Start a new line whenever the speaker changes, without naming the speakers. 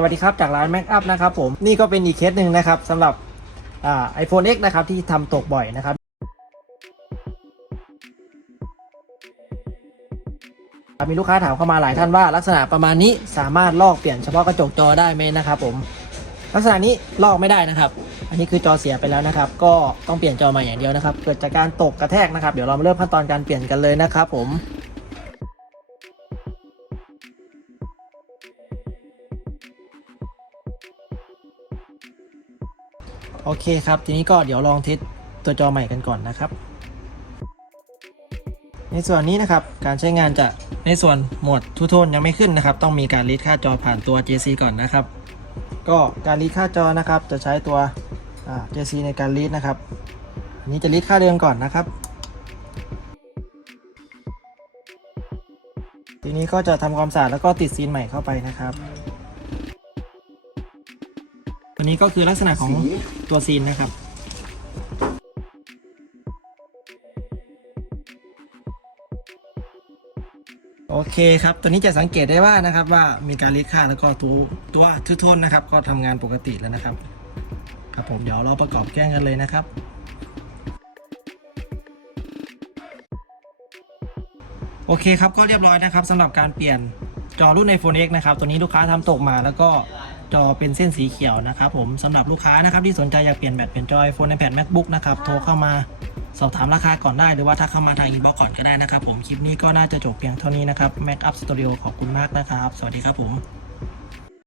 สวัสดีครับจากร้าน Mac Up นะครับผมนี่ก็เป็นอีกเคสหนึ่งนะครับสำหรับไอ่า iPhone X นะครับที่ทำตกบ่อยนะครับมีลูกค้าถามเข้ามาหลายท่านว่าลักษณะประมาณนี้สามารถลอกเปลี่ยนเฉพาะกระจกจอได้ไหมนะครับผมลักษณะนี้ลอกไม่ได้นะครับ อันนี้คือจอเสียไปแล้วนะครับ ก็ต้องเปลี่ยนจอใหม่อย่างเดียวนะครับ เกิดจากการตกกระแทกนะครับ เดี๋ยวเรามาเริ่มขั้นตอนการเปลี่ยนกันเลยนะครับผม โอเคครับ ทีนี้ก็เดี๋ยวลองเทสตัวจอใหม่กันก่อนนะครับ ในส่วนนี้นะครับ การใช้งานจะในส่วนโหมดทูโทนยังไม่ขึ้นนะครับ ต้องมีการรีดค่าจอผ่านตัว JC ก่อนนะครับ ก็การรีดค่าจอนะครับ จะใช้ตัว JC ในการรีดนะครับอันนี้จะรีดค่าเดิมก่อนนะครับ ทีนี้ก็จะทำความสะอาดแล้วก็ติดซีนใหม่เข้าไปนะครับ ตัวนี้ก็คือลักษณะของตัวซีนนะครับโอเคครับ ตัวนี้จะสังเกตได้ว่านะครับว่ามีการรีดค่าแล้วก็ตัวตัวทุโทนนะครับ ก็ทำงานปกติแล้วนะครับ ครับผมเดี๋ยวเราประกอบแกล้งกันเลยนะครับ โอเคครับก็เรียบร้อยนะครับสำหรับการเปลี่ยนจอรุ่น iPhone X นะครับ ตัวนี้ลูกค้าทำตกมาแล้วก็ จอเป็นเส้นสีเขียวนะครับผมสำหรับลูกค้านะครับที่สนใจอยากเปลี่ยนแบตเปลี่ยนจอ iPhone iPad MacBook นะครับโทรเข้ามาสอบถามราคาก่อนได้หรือว่าถ้าเข้ามาทางอินบ็อกก่อนก็ได้นะครับผมคลิปนี้ก็น่าจะจบเพียงเท่านี้นะครับ Mac Up Studio ขอบคุณมากนะครับ สวัสดีครับผม